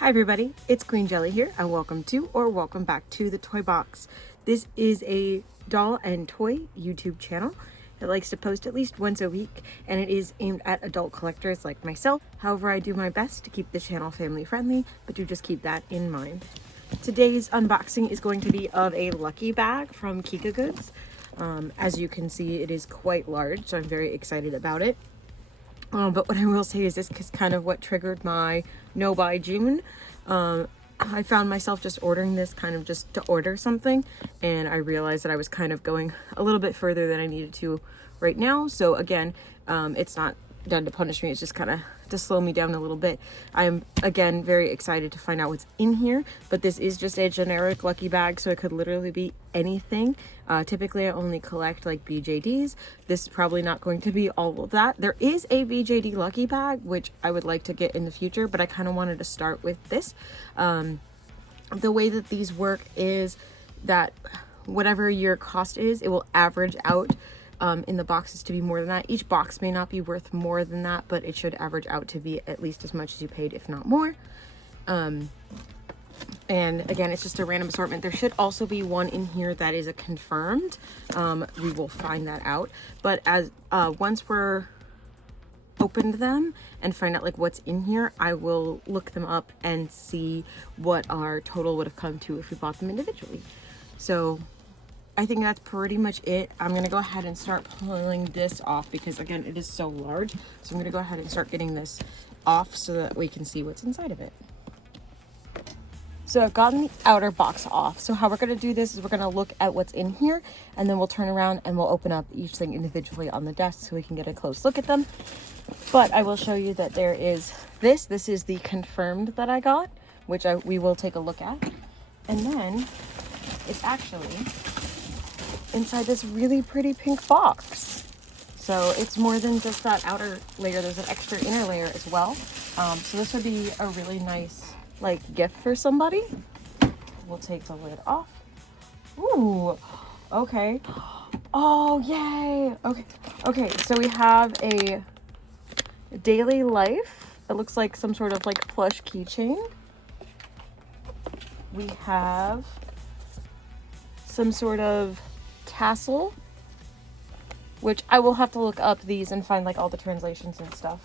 Hi everybody, it's Queen Jelly here and welcome back to the Toy Box. This is a doll and toy YouTube channel that likes to post at least once a week, and it is aimed at adult collectors like myself. However, I do my best to keep the channel family friendly, but do just keep that in mind. Today's unboxing is going to be of a lucky bag from Kika Goods. As you can see, it is quite large, so I'm very excited about it. But what I will say is this is kind of what triggered my no buy June. I found myself just ordering this kind of just to order something, and I realized that I was kind of going a little bit further than I needed to right now. So again, it's not done to punish me, it's just kind of to slow me down a little bit. I'm again very excited to find out what's in here, but this is just a generic lucky bag, so it could literally be anything. Typically I only collect like BJDs. This is probably not going to be all of that. There is a BJD lucky bag which I would like to get in the future, but I kind of wanted to start with this. The way that these work is that whatever your cost is, it will average out in the boxes to be more than that. Each box may not be worth more than that, but it should average out to be at least as much as you paid, if not more. And again, it's just a random assortment. There should also be one in here that is a confirmed. We will find that out. But as once we're opened them and find out like what's in here, I will look them up and see what our total would have come to if we bought them individually. So I think that's pretty much it. I'm gonna go ahead and start pulling this off because again, it is so large. So I'm gonna go ahead and start getting this off so that we can see what's inside of it. So I've gotten the outer box off. So how we're gonna do this is we're gonna look at what's in here, and then we'll turn around and we'll open up each thing individually on the desk so we can get a close look at them. But I will show you that there is this. This is the confirmed that I got, which we will take a look at. And then it's actually inside this really pretty pink box. So it's more than just that outer layer, there's an extra inner layer as well. So this would be a really nice like gift for somebody. We'll take the lid off. Ooh, okay. Oh, yay. Okay, so we have a daily life. It looks like some sort of like plush keychain. We have some sort of tassel, which I will have to look up these and find like all the translations and stuff.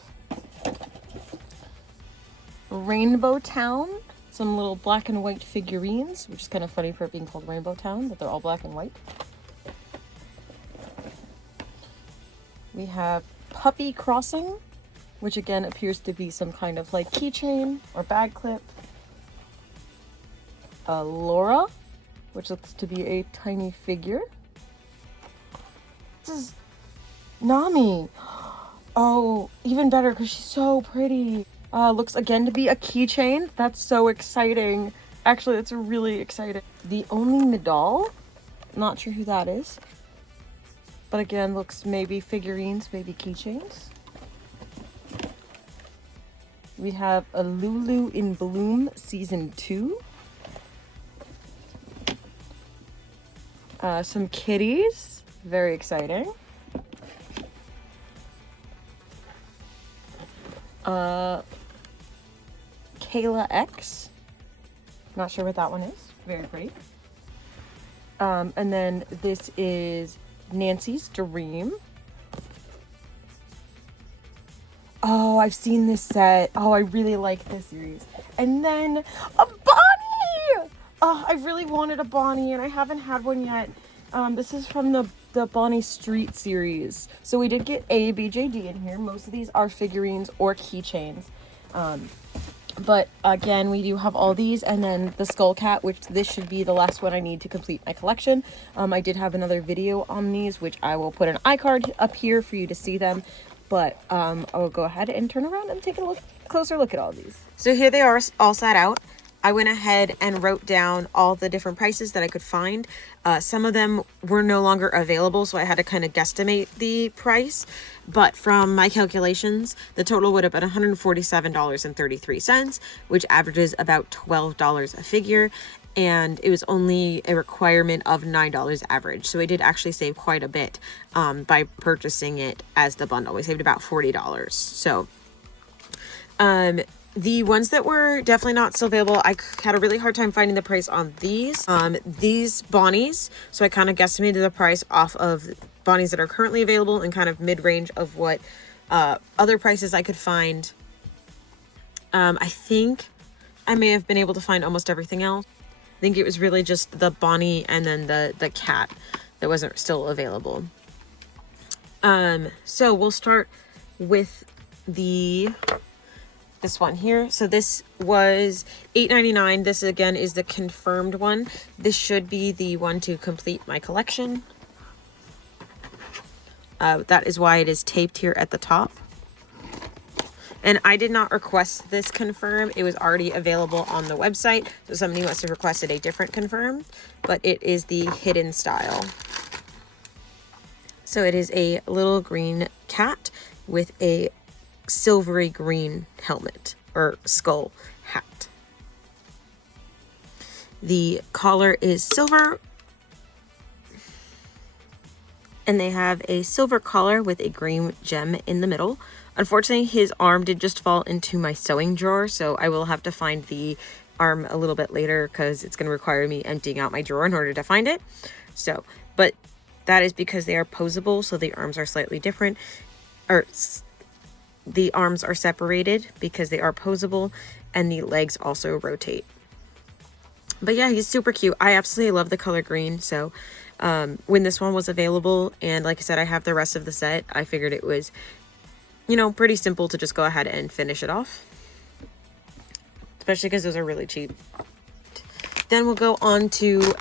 Rainbow Town, some little black and white figurines, which is kind of funny for it being called Rainbow Town, but they're all black and white. We have Puppy Crossing, which again appears to be some kind of like keychain or bag clip. Laura, which looks to be a tiny figure. This is Nami. Oh, even better because she's so pretty. Looks again to be a keychain. That's so exciting. Actually, that's really exciting. The Only Midal. Not sure who that is. But again, looks maybe figurines, maybe keychains. We have a Lulu in Bloom Season 2. Some kitties. Very exciting. Kayla X. Not sure what that one is. Very pretty. And then this is Nancy's Dream. Oh, I've seen this set. Oh, I really like this series. And then a Bonnie! Oh, I really wanted a Bonnie and I haven't had one yet. This is from the Bonnie Street series. So we did get a BJD in here. Most of these are figurines or keychains. But again, we do have all these, and then the Skull Cat, which this should be the last one I need to complete my collection. I did have another video on these, which I will put an iCard up here for you to see them. But I'll go ahead and turn around and take a closer look at all these. So here they are all set out. I went ahead and wrote down all the different prices that I could find. Some of them were no longer available, so I had to kind of guesstimate the price. But from my calculations, the total would have been $147.33, which averages about $12 a figure. And it was only a requirement of $9 average. So I did actually save quite a bit by purchasing it as the bundle. We saved about $40. So The ones that were definitely not still available, I had a really hard time finding the price on these Bonnies. So I kind of guesstimated the price off of Bonnies that are currently available and kind of mid-range of what other prices I could find. I think I may have been able to find almost everything else. I think it was really just the Bonnie and then the cat that wasn't still available. So we'll start with this one here. So this was $8.99. This again is the confirmed one. This should be the one to complete my collection. That is why it is taped here at the top. And I did not request this confirm. It was already available on the website. So somebody must have requested a different confirm, but it is the hidden style. So it is a little green cat with a silvery green helmet or skull hat. The collar is silver, and they have a silver collar with a green gem in the middle. Unfortunately, his arm did just fall into my sewing drawer, so I will have to find the arm a little bit later because it's going to require me emptying out my drawer in order to find it. So, but that is because they are posable, so the arms are slightly different, or the arms are separated because they are posable, and the legs also rotate. But yeah, he's super cute. I absolutely love the color green. So when this one was available, and like I said, I have the rest of the set, I figured it was, you know, pretty simple to just go ahead and finish it off. Especially because those are really cheap. Then we'll go on to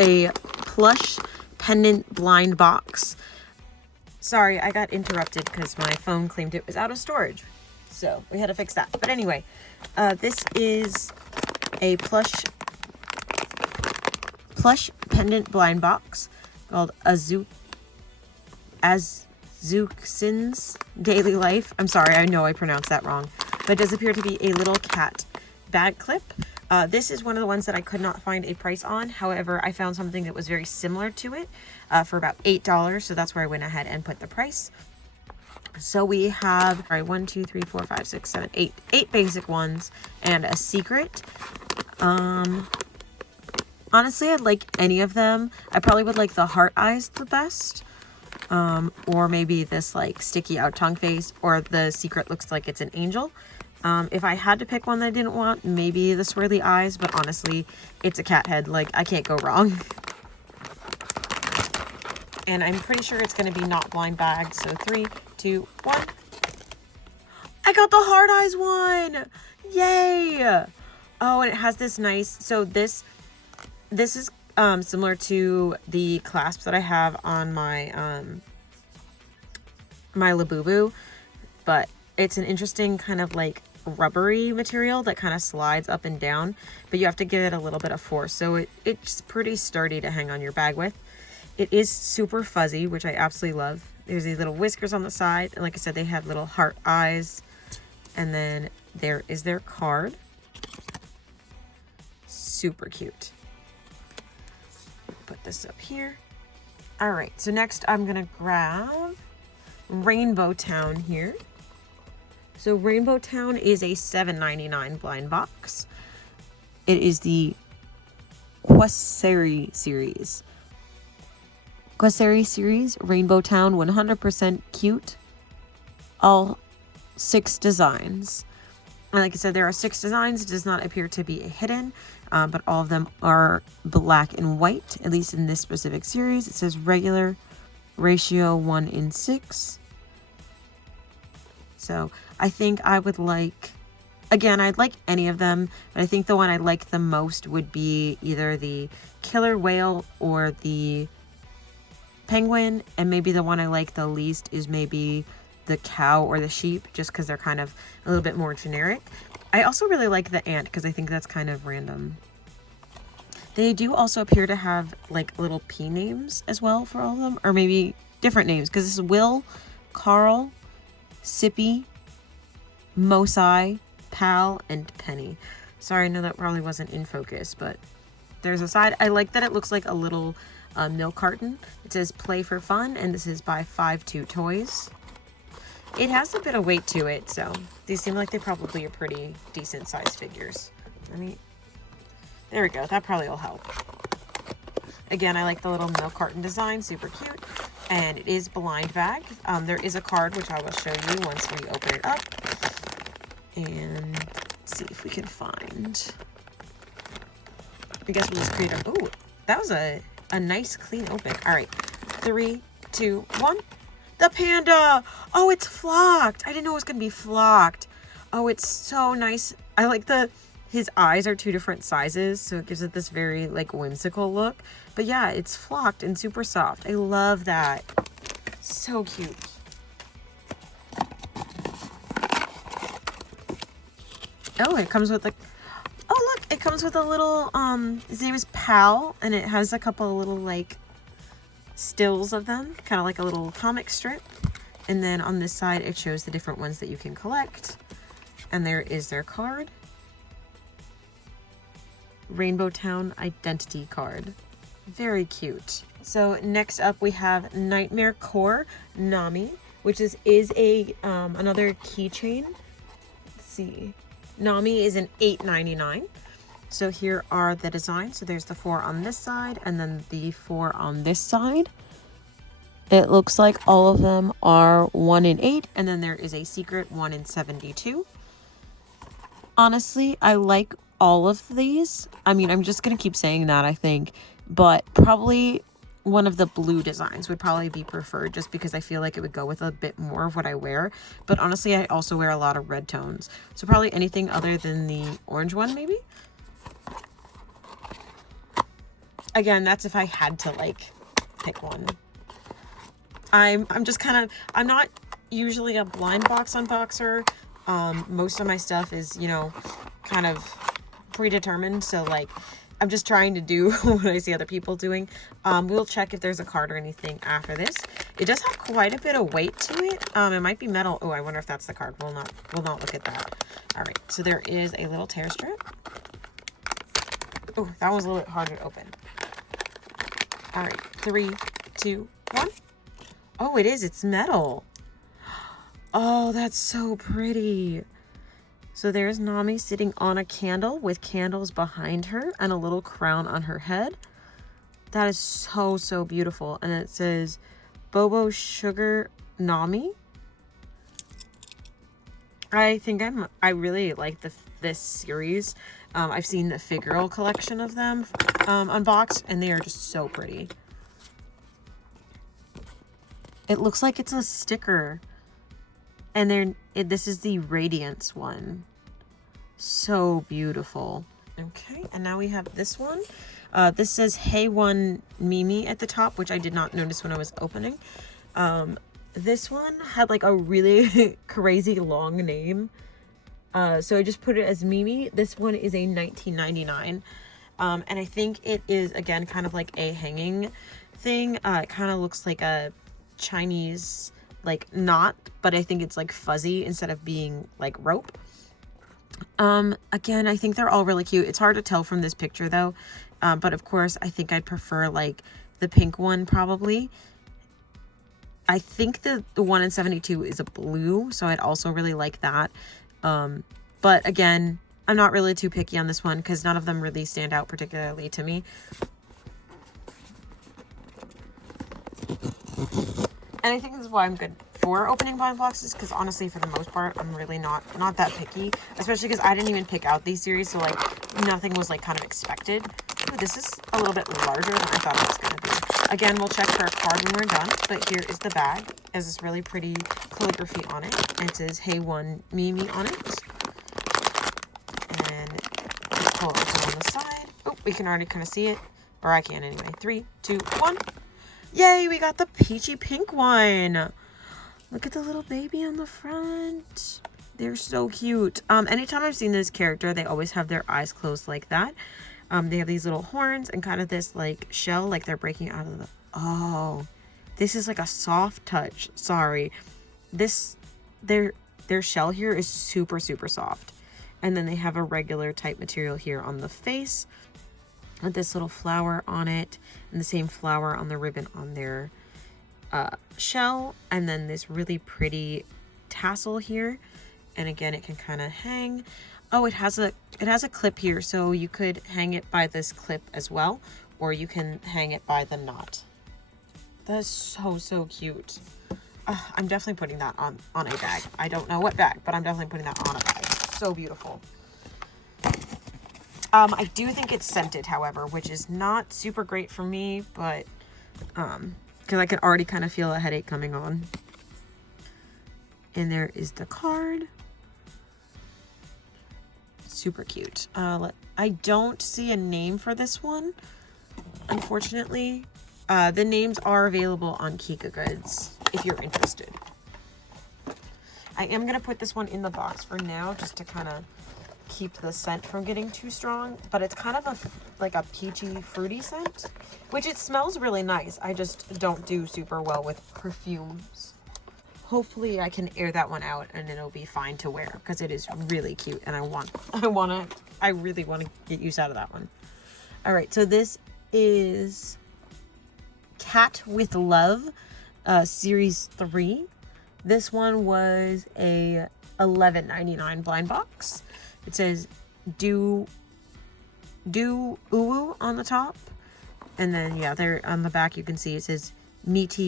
a plush pendant blind box. Sorry, I got interrupted because my phone claimed it was out of storage. So we had to fix that. But anyway, this is a plush pendant blind box called Azuksin's Daily Life. I'm sorry, I know I pronounced that wrong. But it does appear to be a little cat bag clip. This is one of the ones that I could not find a price on. However, I found something that was very similar to it for about $8. So that's where I went ahead and put the price. So we have, all right, 1, 2, 3, 4, 5, 6, 7, 8. 8 basic ones and a secret. Honestly, I'd like any of them. I probably would like the heart eyes the best. Or maybe this like sticky out tongue face, or the secret looks like it's an angel. If I had to pick one that I didn't want, maybe the swirly eyes, but honestly, it's a cat head. Like, I can't go wrong. And I'm pretty sure it's going to be not blind bag. So 3, 2, 1. I got the hard eyes one. Yay. Oh, and it has this nice, so this is similar to the clasps that I have on my my Labubu, but it's an interesting kind of like rubbery material that kind of slides up and down, but you have to give it a little bit of force, so it's pretty sturdy to hang on your bag with. It is super fuzzy, which I absolutely love. There's these little whiskers on the side, and like I said, they have little heart eyes, and then there is their card. Super cute. Put this up here. All right, so next I'm gonna grab Rainbow Town here. So Rainbow Town is a $7.99 blind box. It is the Quasari series. Quasari series, Rainbow Town, 100% cute. All 6 designs. And like I said, there are 6 designs. It does not appear to be a hidden, but all of them are black and white, at least in this specific series. It says regular, ratio 1 in 6. So I think I would like, again, I'd like any of them, but I think the one I like the most would be either the killer whale or the penguin, and maybe the one I like the least is maybe the cow or the sheep, just because they're kind of a little bit more generic. I also really like the ant because I think that's kind of random. They do also appear to have like little P names as well for all of them, or maybe different names, because this is Will, Carl, Sippy, Mosai, Pal, and Penny. Sorry, I know that probably wasn't in focus, but there's a side. I like that it looks like a little milk carton. It says play for fun, and this is by 52 Toys. It has a bit of weight to it, so these seem like they probably are pretty decent sized figures. There we go. That probably will help. Again, I like the little milk carton design, super cute. And it is blind bag. There is a card, which I will show you once we open it up. And let's see if we can find. I guess we'll just create a. Oh, that was a nice clean open. All right, 3, 2, 1. The panda. Oh, it's flocked. I didn't know it was gonna be flocked. Oh, it's so nice. I like his eyes are 2 different sizes, so it gives it this very like whimsical look. But yeah, it's flocked and super soft. I love that. So cute. Oh, it comes with like, oh look, it comes with a little, his name is Pal, and it has a couple of little like stills of them, kind of like a little comic strip. And then on this side, it shows the different ones that you can collect. And there is their card. Rainbow Town identity card. Very cute. So next up we have Nightmare Core Nami, which is a another keychain. Let's see. Nami is an $8.99. So here are the designs. So there's the 4 on this side and then the 4 on this side. It looks like all of them are 1 in 8, and then there is a secret 1 in 72. Honestly, I like all of these. I mean, I'm just gonna keep saying that, I think, but probably one of the blue designs would probably be preferred, just because I feel like it would go with a bit more of what I wear. But honestly, I also wear a lot of red tones, so probably anything other than the orange one, maybe. Again, that's if I had to like pick one. I'm just kind of, I'm not usually a blind box unboxer. Most of my stuff is, you know, kind of predetermined, so like I'm just trying to do what I see other people doing. We'll check if there's a card or anything after this. It does have quite a bit of weight to it. It might be metal. Oh, I wonder if that's the card. We'll not look at that. All right, so there is a little tear strip. Oh, that was a little bit harder to open. All right, 3, 2, 1. Oh, it is. It's metal. Oh, that's so pretty. So there's Nami sitting on a candle with candles behind her and a little crown on her head. That is so, so beautiful. And it says Bobo Sugar Nami. I think I really like this series. I've seen the Figural collection of them unboxed, and they are just so pretty. It looks like it's a sticker. And this is the Radiance one. So beautiful. Okay, and now we have this one. This says Hey One Mimi at the top, which I did not notice when I was opening. This one had like a really crazy long name. So I just put it as Mimi. This one is a $19.99. And I think it is, again, kind of like a hanging thing. It kind of looks like a Chinese like knot, but I think it's like fuzzy instead of being like rope. Again, I think they're all really cute. It's hard to tell from this picture though. But of course I think I'd prefer like the pink one probably. I think the 1 in 72 is a blue, so I'd also really like that. But again, I'm not really too picky on this one because none of them really stand out particularly to me. And I think this is why I'm good for opening blind boxes, because honestly, for the most part, I'm really not that picky, especially because I didn't even pick out these series, so like nothing was like kind of expected. Ooh, this is a little bit larger than I thought it was going to be. Again, we'll check for a card when we're done, but here is the bag. It has this really pretty calligraphy on it, and it says Hey One Mimi on it. And just pull it open on the side. Oh, we can already kind of see it, or I can anyway. 3, 2, 1. Yay, we got the peachy pink one. Look at the little baby on the front. They're so cute. Anytime I've seen this character, they always have their eyes closed like that. They have these little horns and kind of this like shell, like they're breaking out of the... Oh, this is like a soft touch. Sorry. Their shell here is super, super soft. And then they have a regular type material here on the face, with this little flower on it, and the same flower on the ribbon on their shell, and then this really pretty tassel here. And again, it can kind of hang. Oh, it has a clip here, so you could hang it by this clip as well, or you can hang it by the knot. That is so cute. I'm definitely putting that on a bag. I don't know what bag, but I'm definitely putting that on a bag. So beautiful. I do think it's scented, however, which is not super great for me, but because I can already kind of feel a headache coming on. And there is the card. Super cute. I don't see a name for this one, unfortunately. The names are available on Kika Goods if you're interested. I am going to put this one in the box for now just to kind of keep the scent from getting too strong, but it's kind of like a peachy fruity scent, which it smells really nice. I just don't do super well with perfumes. Hopefully I can air that one out and it'll be fine to wear because it is really cute and I really want to get use out of that one. All right, so this is Cat with Love, series 3. This one was a $11.99 blind box. It says do uwu on the top, and then yeah, there on the back you can see it says mit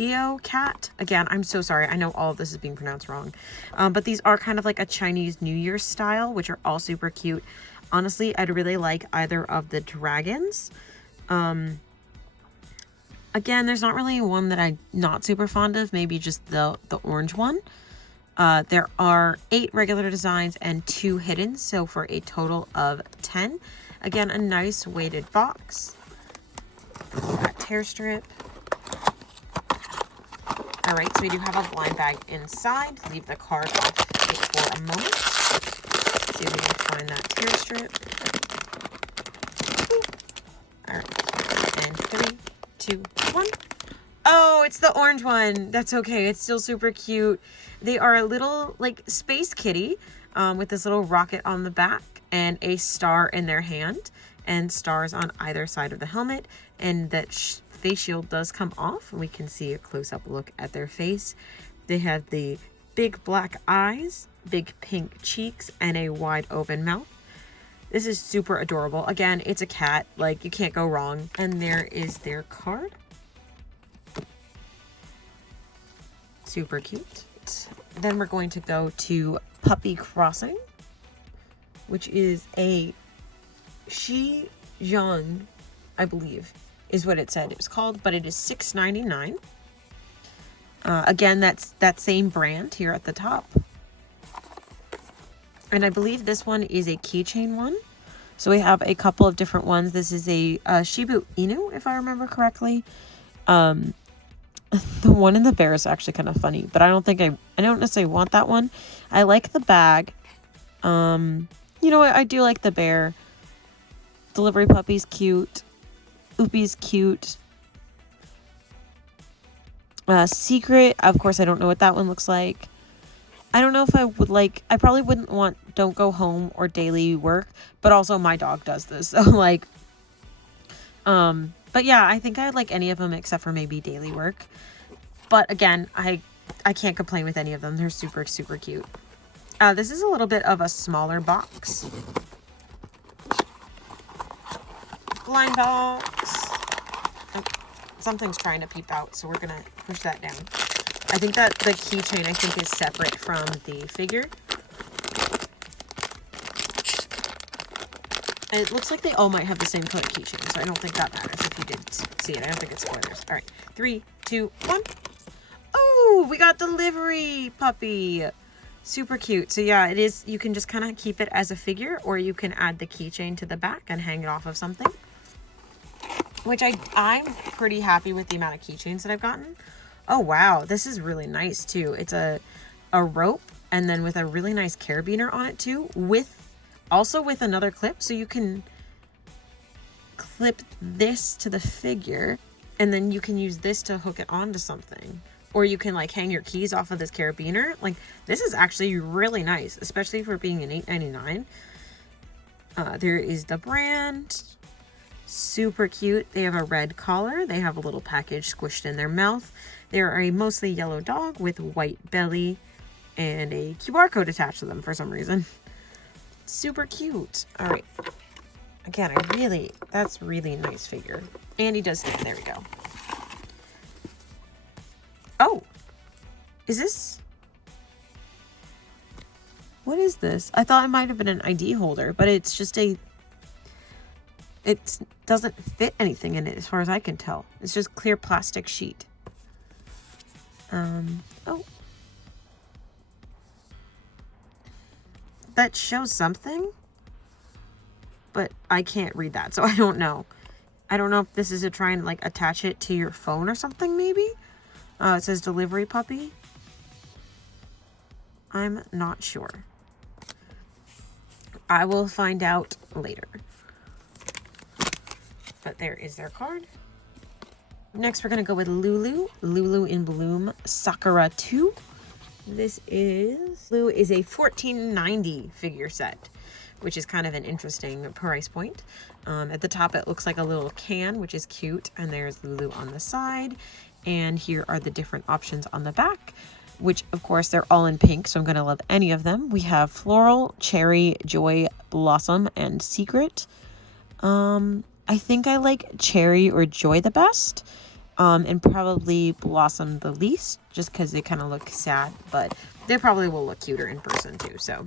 EO cat. Again, I'm so sorry. I know all of this is being pronounced wrong. But these are kind of like a Chinese New Year style, which are all super cute. Honestly, I'd really like either of the dragons. Again, there's not really one that I'm not super fond of. Maybe just the orange one. There are 8 regular designs and 2 hidden, so for a total of 10. Again, a nice weighted box. Got tear strip. All right, so we do have a blind bag inside. Leave the card off for a moment. See if we can find that tear strip. All right, and 3, 2, 1. Oh, it's the orange one. That's okay. It's still super cute. They are a little like space kitty with this little rocket on the back and a star in their hand, and stars on either side of the helmet, and that face shield does come off. We can see a close-up look at their face. They have the big black eyes, big pink cheeks, and a wide open mouth. This is super adorable. Again, it's a cat, like you can't go wrong. And there is their card. Super cute. Then we're going to go to Puppy Crossing, which is a Xizhang, I believe is what it said it was called, but it is $6.99. Again, that's that same brand here at the top. And I believe this one is a keychain one. So we have a couple of different ones. This is a Shiba Inu, if I remember correctly. The one in the bear is actually kind of funny, but I don't necessarily want that one. I like the bag. You know what? I do like the bear. Delivery puppy's cute. Oopie's cute. Secret, of course, I don't know what that one looks like. I don't know if I would like, I probably wouldn't want Don't Go Home or Daily Work, but also my dog does this. So like, but yeah, I think I'd like any of them except for maybe Daily Work. But again, I can't complain with any of them. They're super, super cute. This is a little bit of a smaller box. Blind box. Oh, something's trying to peep out, so we're gonna push that down. I think that the keychain, I think, is separate from the figure. It looks like they all might have the same color keychain, so I don't think that matters if you did see it. I don't think it's spoilers. All right, 3, 2, 1. Oh, we got delivery puppy. Super cute. So yeah, it is. You can just kind of keep it as a figure, or you can add the keychain to the back and hang it off of something. Which I'm pretty happy with the amount of keychains that I've gotten. Oh wow, this is really nice too. It's a rope, and then with a really nice carabiner on it too, also with another clip, so you can clip this to the figure, and then you can use this to hook it onto something. Or you can like hang your keys off of this carabiner. Like, this is actually really nice, especially for being an $8.99. There is the brand. Super cute. They have a red collar. They have a little package squished in their mouth. They're a mostly yellow dog with white belly and a QR code attached to them for some reason. Super cute. All right. Again, that's really nice figure. And he does stand. There we go. Oh, is this? What is this? I thought it might have been an ID holder, but it's just it doesn't fit anything in it as far as I can tell. It's just clear plastic sheet. Oh. That shows something, but I can't read that, so I don't know. I don't know if this is to try and like attach it to your phone or something maybe. It says delivery puppy. I'm not sure. I will find out later. But there is their card. Next, we're going to go with Lulu. Lulu in Bloom Sakura 2. Lulu is a $14.90 figure set, which is kind of an interesting price point. At the top, it looks like a little can, which is cute. And there's Lulu on the side. And here are the different options on the back, which of course they're all in pink, so I'm going to love any of them. We have Floral, Cherry, Joy, Blossom, and Secret. I think I like Cherry or Joy the best, and probably Blossom the least, just because they kind of look sad, but they probably will look cuter in person too, so.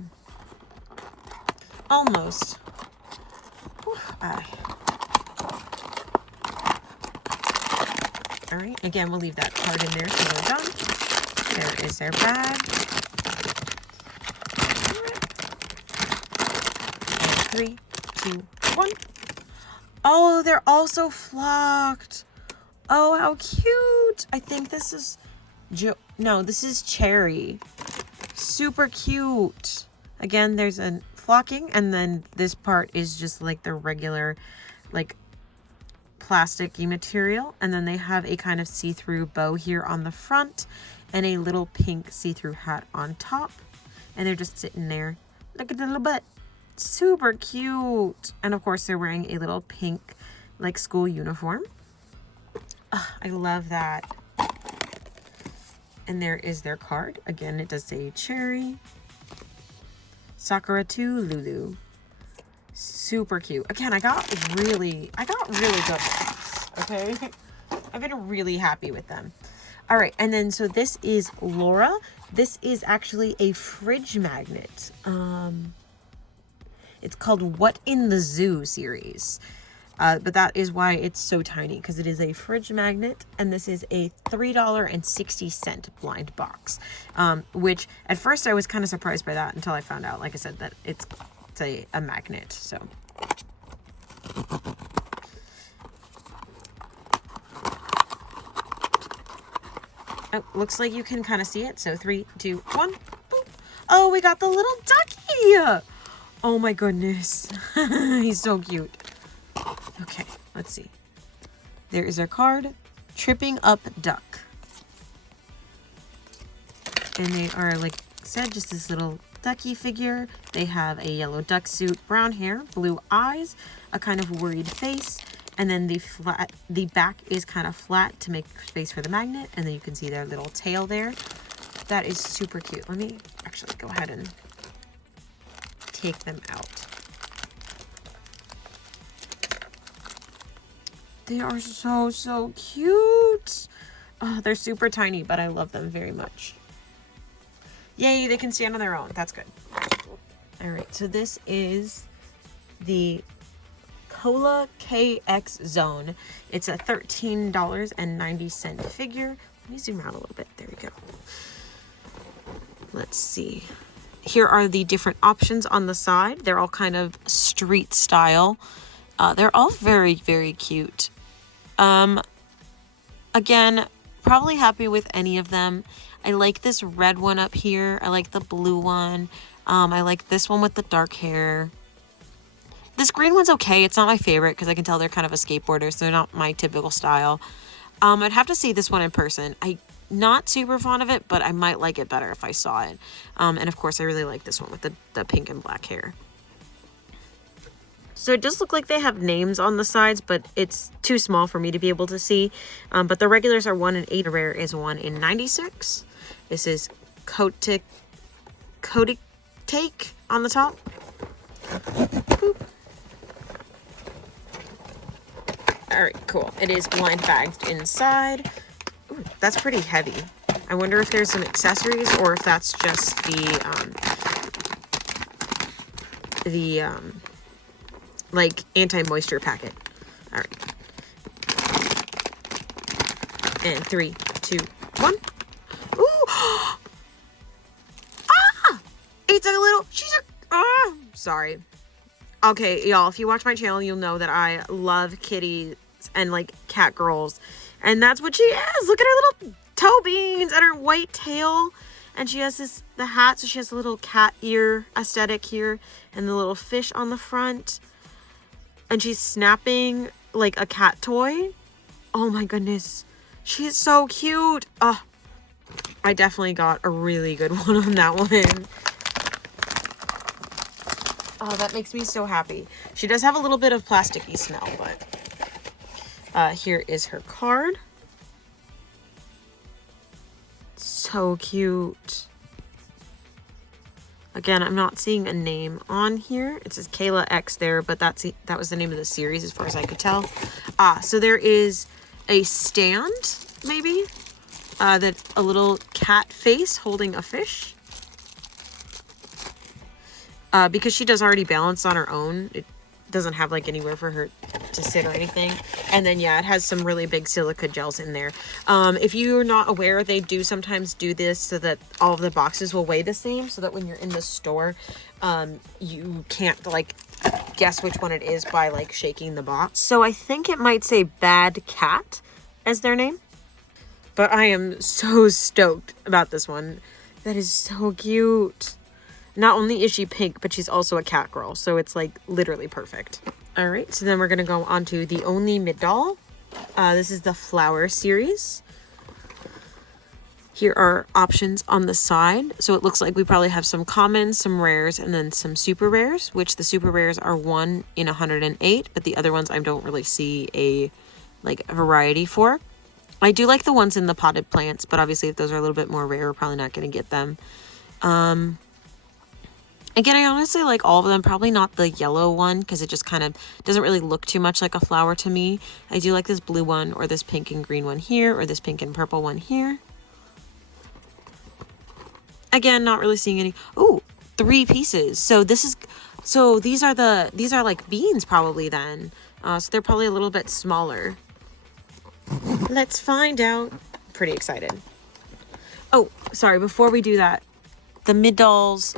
Almost. Whew, all right, again, we'll leave that card in there so we're done. There is their bag. And 3, 2, 1. Oh, they're also flocked. Oh, how cute. I think this is no, this is Cherry. Super cute. Again, there's a flocking, and then this part is just like the regular, like, plasticky material, and then they have a kind of see-through bow here on the front and a little pink see-through hat on top, and they're just sitting there. Look at the little butt. Super cute. And of course they're wearing a little pink like school uniform. I love that. And there is their card. Again, it does say Cherry, Sakura 2, Lulu. Super cute. Again, I got really good ones, okay? I've been really happy with them. All right, and then so this is Laura. This is actually a fridge magnet. It's called What in the Zoo series. But that is why it's so tiny, because it is a fridge magnet, and this is a $3.60 blind box. Which at first I was kind of surprised by that until I found out, like I said, that it's a magnet. So oh, looks like you can kind of see it. So 3, 2, 1. Boop. Oh, we got the little ducky. Oh my goodness. He's so cute. Okay, let's see. There is our card, Tripping Up Duck. And they are, like I said, just this little ducky figure. They have a yellow duck suit, brown hair, blue eyes, a kind of worried face, and then the back is kind of flat to make space for the magnet, and then you can see their little tail there. That is super cute. Let me actually go ahead and take them out. They are so cute. Oh, they're super tiny, but I love them very much. Yay, they can stand on their own. That's good. All right, so this is the Cola KX Zone. It's a $13.90 figure. Let me zoom out a little bit. There we go. Let's see. Here are the different options on the side. They're all kind of street style. They're all very cute. Again, probably happy with any of them. I like this red one up here. I like the blue one. I like this one with the dark hair. This green one's okay. It's not my favorite because I can tell they're kind of a skateboarder, so they're not my typical style. I'd have to see this one in person. I'm not super fond of it, but I might like it better if I saw it. And of course, I really like this one with the pink and black hair. So it does look like they have names on the sides, but it's too small for me to be able to see. But the regulars are 1 in 8. The rare is 1 in 96. This is Kotick Take on the top. Boop. All right, cool. It is blind bagged inside. Ooh, that's pretty heavy. I wonder if there's some accessories or if that's just the like anti-moisture packet. All right. And 3, 2, 1. Ooh! Ah! It's a little. Sorry. Okay, y'all. If you watch my channel, you'll know that I love kitties and like cat girls, and that's what she is. Look at her little toe beans and her white tail, and she has the hat, so she has a little cat ear aesthetic here, and the little fish on the front. And she's snapping like a cat toy. Oh my goodness. She's so cute. Oh, I definitely got a really good one on that one. Oh, that makes me so happy. She does have a little bit of plasticky smell, but here is her card. So cute. Again, I'm not seeing a name on here. It says Kayla X there, but that was the name of the series as far as I could tell. So there is a stand, maybe, that's a little cat face holding a fish. Because she does already balance on her own, it doesn't have like anywhere for her to sit or anything. And then yeah, it has some really big silica gels in there. If you're not aware, they do sometimes do this so that all of the boxes will weigh the same, so that when you're in the store, you can't like guess which one it is by like shaking the box. So I think it might say Bad Cat as their name, but I am so stoked about this one. That is so cute. Not only is she pink, but she's also a cat girl, so it's like literally perfect. All right, so then we're gonna go on to the only mid doll. This is the flower series. Here are options on the side. So it looks like we probably have some commons, some rares, and then some super rares, which the super rares are 1 in 108, but the other ones I don't really see a variety for. I do like the ones in the potted plants, but obviously if those are a little bit more rare, we're probably not gonna get them. Again, I honestly like all of them, probably not the yellow one because it just kind of doesn't really look too much like a flower to me. I do like this blue one or this pink and green one here or this pink and purple one here. Again, not really seeing any. Oh, 3 pieces. So these are like beans probably then. So they're probably a little bit smaller. Let's find out. Pretty excited. Oh, sorry, before we do that, the mid dolls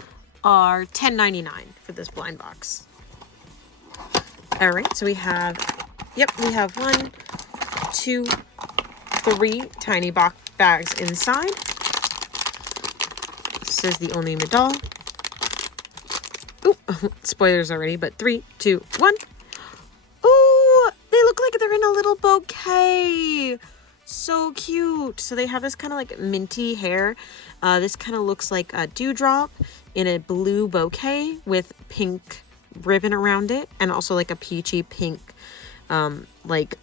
are $10.99 for this blind box. All right, so we have 1, 2, 3 tiny bags inside. This is the only mid doll. Ooh, spoilers already, but 3, 2, 1. Ooh, they look like they're in a little bouquet. So cute. So they have this kind of like minty hair. This kind of looks like a dewdrop in a blue bouquet with pink ribbon around it, and also like a peachy pink, like,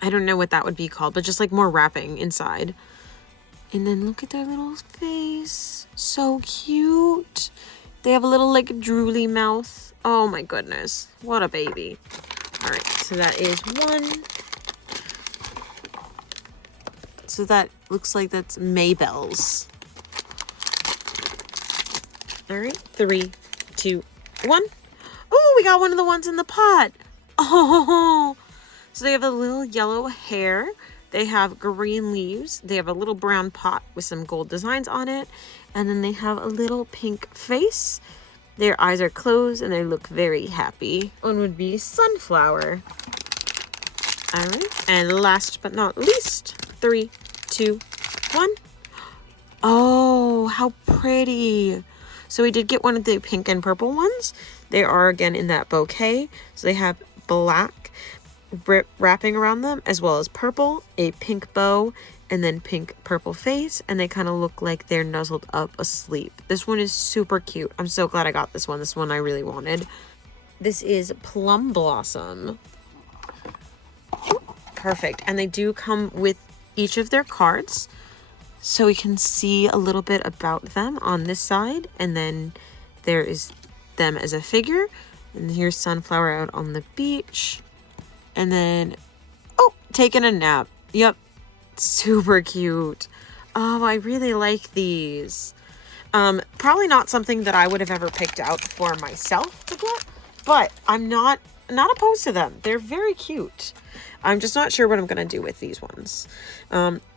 I don't know what that would be called, but just like more wrapping inside. And then look at their little face. So cute. They have a little like drooly mouth. Oh my goodness. What a baby. All right, so that is 1. So that looks like that's Maybelle's. All right, 3, 2, 1. Oh, we got one of the ones in the pot. Oh, so they have a little yellow hair. They have green leaves. They have a little brown pot with some gold designs on it. And then they have a little pink face. Their eyes are closed and they look very happy. One would be Sunflower. All right, and last but not least, 3, 2, 1. Oh, how pretty. So we did get one of the pink and purple ones. They are again in that bouquet. So they have black wrapping around them, as well as purple, a pink bow, and then pink purple face. And they kind of look like they're nuzzled up asleep. This one is super cute. I'm so glad I got this one. This one I really wanted. This is Plum Blossom. Perfect. And they do come with each of their cards, so we can see a little bit about them on this side. And then there is them as a figure. And here's Sunflower out on the beach. And then, oh, taking a nap. Yep. Super cute. Oh, I really like these. Probably not something that I would have ever picked out for myself to get, but I'm not opposed to them. They're very cute. I'm just not sure what I'm going to do with these ones.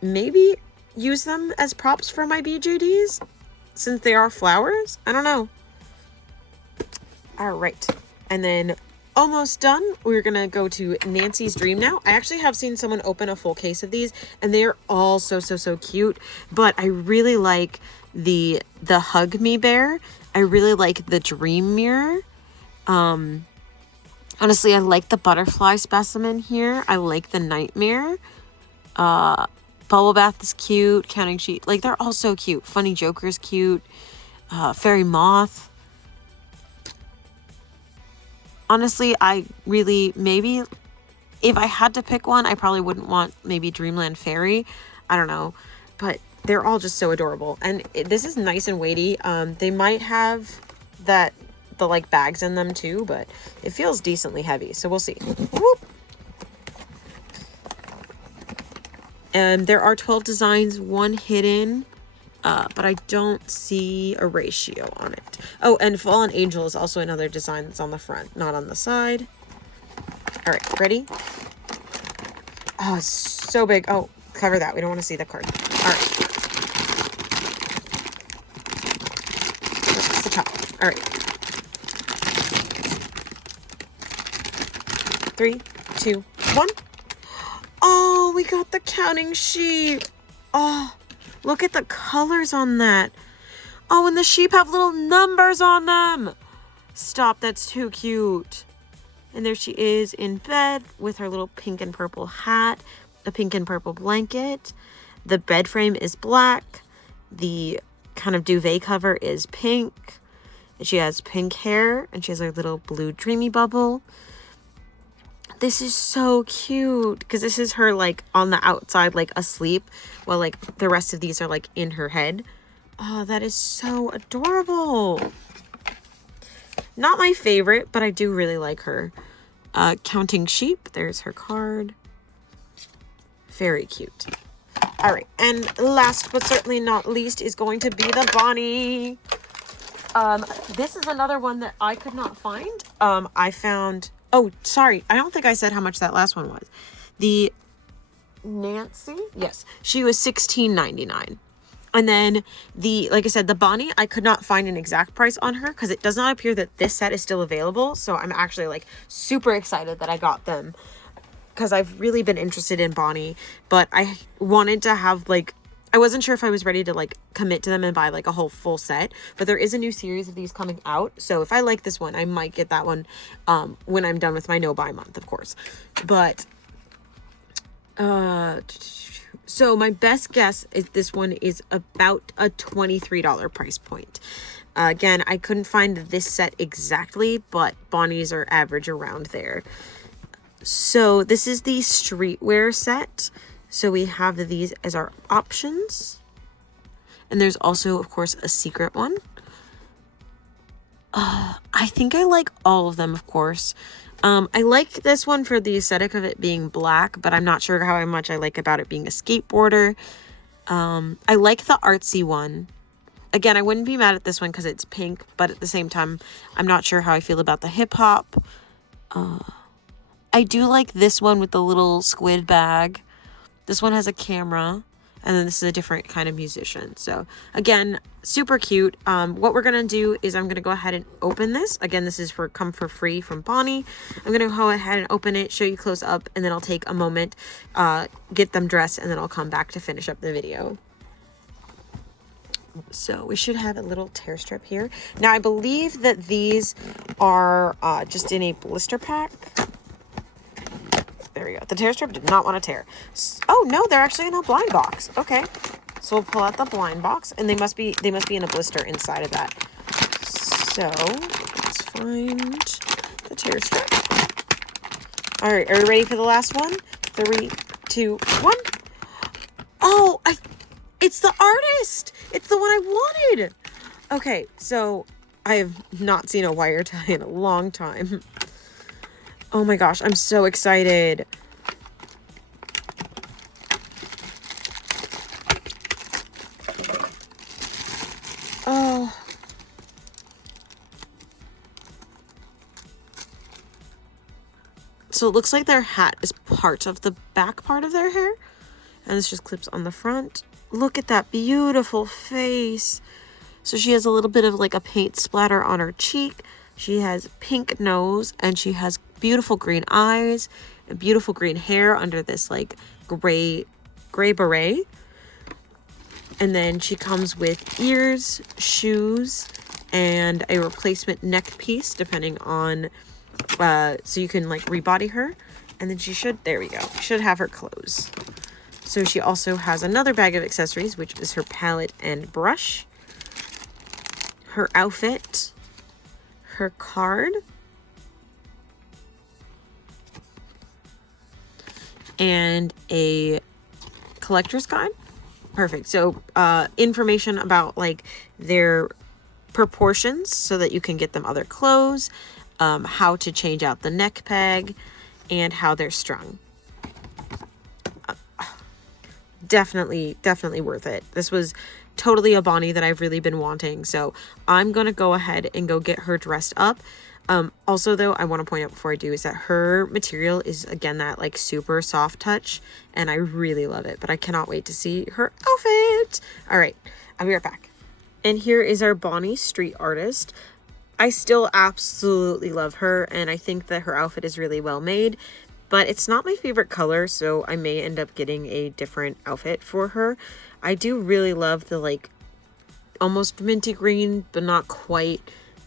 Maybe use them as props for my BJDs since they are flowers. I don't know. All right. And then almost done. We're going to go to Nancy's Dream now. I actually have seen someone open a full case of these and they're all so cute, but I really like the Hug Me Bear. I really like the Dream Mirror. Honestly, I like the butterfly specimen here. I like the Nightmare. Bubble Bath is cute. Counting Sheet. Like, they're all so cute. Funny Joker is cute. Fairy Moth. Honestly, I really, maybe if I had to pick one, I probably wouldn't want maybe Dreamland Fairy. I don't know. But they're all just so adorable. And this is nice and weighty. They might have the like bags in them too, but it feels decently heavy. So we'll see. Whoop. And there are 12 designs, one hidden, but I don't see a ratio on it. Oh, and Fallen Angel is also another design that's on the front, not on the side. All right, ready? Oh, it's so big. Oh, cover that. We don't want to see the card. All right. That's the top. All right. 3, 2, 1. Oh, we got the Counting Sheep. Oh, look at the colors on that. Oh, and the sheep have little numbers on them. Stop, that's too cute. And there she is in bed with her little pink and purple hat, a pink and purple blanket. The bed frame is black. The kind of duvet cover is pink. And she has pink hair and she has a little blue dreamy bubble. This is so cute because this is her like on the outside, like asleep, while like the rest of these are like in her head. Oh, that is so adorable. Not my favorite, but I do really like her. Counting Sheep. There's her card. Very cute. All right. And last but certainly not least is going to be the Bonnie. This is another one that I could not find. I found... Oh, sorry. I don't think I said how much that last one was. The Nancy? Yes. She was $16.99. And then like I said, the Bonnie, I could not find an exact price on her because it does not appear that this set is still available. So I'm actually like super excited that I got them because I've really been interested in Bonnie, but I wanted to have like, I wasn't sure if I was ready to like commit to them and buy like a whole full set, but there is a new series of these coming out. So if I like this one, I might get that one when I'm done with my no buy month, of course. But so my best guess is this one is about a $23 price point. Again, I couldn't find this set exactly, but Bonnie's are average around there. So this is the streetwear set. So we have these as our options. And there's also, of course, a secret one. I think I like all of them, of course. I like this one for the aesthetic of it being black, but I'm not sure how much I like about it being a skateboarder. I like the artsy one. Again, I wouldn't be mad at this one because it's pink, but at the same time, I'm not sure how I feel about the hip hop. I do like this one with the little squid bag. This one has a camera, and then this is a different kind of musician. So again, super cute. What we're going to do is I'm going to go ahead and open this. Again, this is come for free from Bonnie. I'm going to go ahead and open it, show you close up, and then I'll take a moment, get them dressed, and then I'll come back to finish up the video. So we should have a little tear strip here. Now, I believe that these are just in a blister pack. There we go. The tear strip did not want to tear. Oh, no, they're actually in a blind box. Okay. So we'll pull out the blind box, and they must be in a blister inside of that. So Let's find the tear strip. All right, are you ready for the last one? 3, 2, 1. Oh, it's the artist. It's the one I wanted. Okay, so I have not seen a wire tie in a long time. Oh my gosh, I'm so excited. Oh. So it looks like their hat is part of the back part of their hair. And this just clips on the front. Look at that beautiful face. So she has a little bit of like a paint splatter on her cheek. She has pink nose and she has beautiful green eyes and beautiful green hair under this like gray beret. And then she comes with ears, shoes, and a replacement neck piece depending on, so you can like rebody her. And then there we go, should have her clothes. So she also has another bag of accessories, which is her palette and brush, her outfit, her card, and a collector's guide. Perfect. So information about like their proportions so that you can get them other clothes, how to change out the neck peg, and how they're strung. Definitely worth it. This was totally a Bonnie that I've really been wanting. So I'm going to go ahead and go get her dressed up. Also though, I want to point out before I do is that her material is again that like super soft touch and I really love it, but I cannot wait to see her outfit. All right, I'll be right back. And here is our Bonnie street artist. I still absolutely love her and I think that her outfit is really well made. But it's not my favorite color, so I may end up getting a different outfit for her. I do really love the like almost minty green, but not quite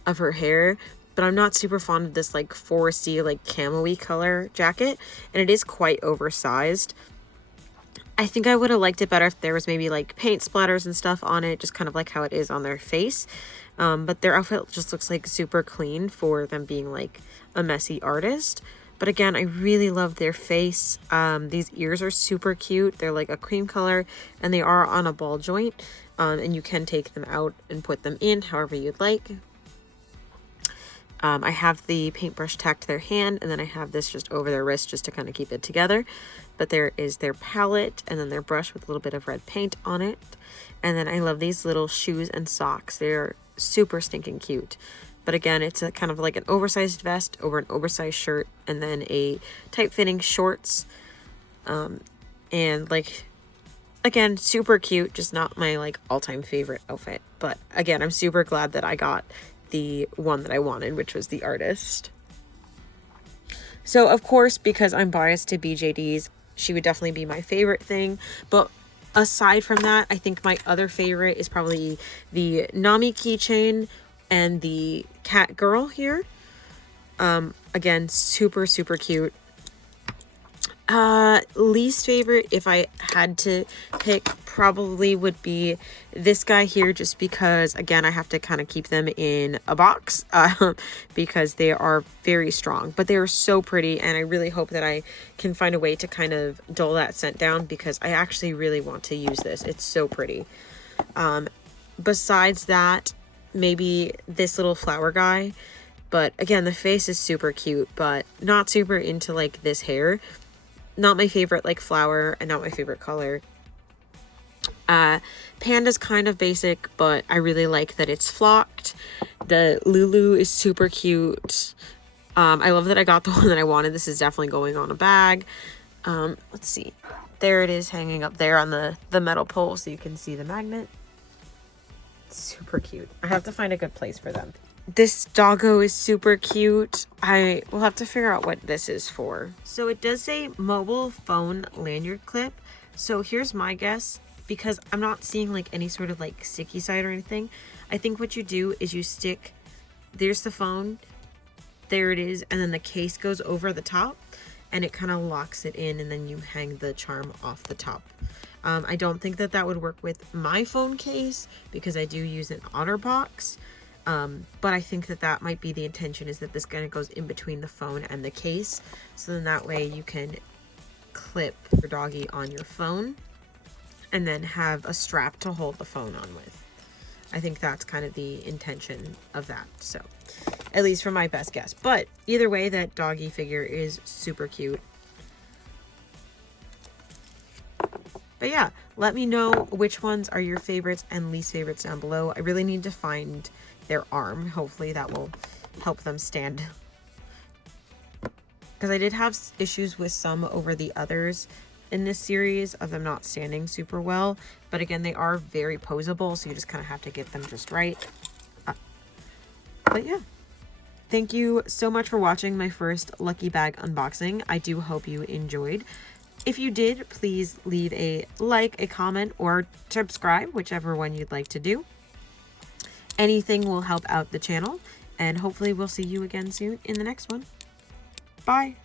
of her hair. But I'm not super fond of this like foresty, like camo-y color jacket. And it is quite oversized. I think I would have liked it better if there was maybe like paint splatters and stuff on it, just kind of like how it is on their face. But their outfit just looks like super clean for them being like a messy artist. But again, I really love their face. These ears are super cute. They're like a cream color and they are on a ball joint. And you can take them out and put them in however you'd like. I have the paintbrush tacked to their hand and then I have this just over their wrist just to kind of keep it together. But there is their palette and then their brush with a little bit of red paint on it. And then I love these little shoes and socks. They're super stinking cute. But again, it's a kind of like an oversized vest over an oversized shirt and then a tight-fitting shorts. And like, again, super cute, just not my like all-time favorite outfit. But again, I'm super glad that I got the one that I wanted, which was the artist. So of course, because I'm biased to BJDs, she would definitely be my favorite thing. But aside from that, I think my other favorite is probably the Nami keychain and the cat girl here. Again, super cute. Least favorite, if I had to pick, probably would be this guy here, just because again I have to kind of keep them in a box because they are very strong, but they are so pretty and I really hope that I can find a way to kind of dull that scent down because I actually really want to use this. It's so pretty. Besides that, maybe this little flower guy, but again the face is super cute, but not super into like this hair. Not my favorite like flower and not my favorite color. Panda's kind of basic, but I really like that it's flocked. The Lulu is super cute. I love that I got the one that I wanted. This is definitely going on a bag. Let's see, there it is hanging up there on the metal pole so you can see the magnet. Super cute. I have to find a good place for them. This doggo is super cute. I will have to figure out what this is for. So it does say mobile phone lanyard clip. So here's my guess, because I'm not seeing like any sort of like sticky side or anything. I think what you do is you stick, there's the phone, there it is, and then the case goes over the top and it kind of locks it in and then you hang the charm off the top. I don't think that would work with my phone case because I do use an OtterBox. But I think that that might be the intention, is that this kind of goes in between the phone and the case. So then that way you can clip your doggy on your phone and then have a strap to hold the phone on with. I think that's kind of the intention of that. So at least from my best guess. But either way, that doggy figure is super cute. But yeah, let me know which ones are your favorites and least favorites down below. I really need to find their arm. Hopefully that will help them stand. Because I did have issues with some over the others in this series of them not standing super well. But again, they are very poseable, so you just kind of have to get them just right. But yeah. Thank you so much for watching my first Lucky Bag unboxing. I do hope you enjoyed. If you did, please leave a like, a comment, or subscribe, whichever one you'd like to do. Anything will help out the channel, and hopefully we'll see you again soon in the next one. Bye!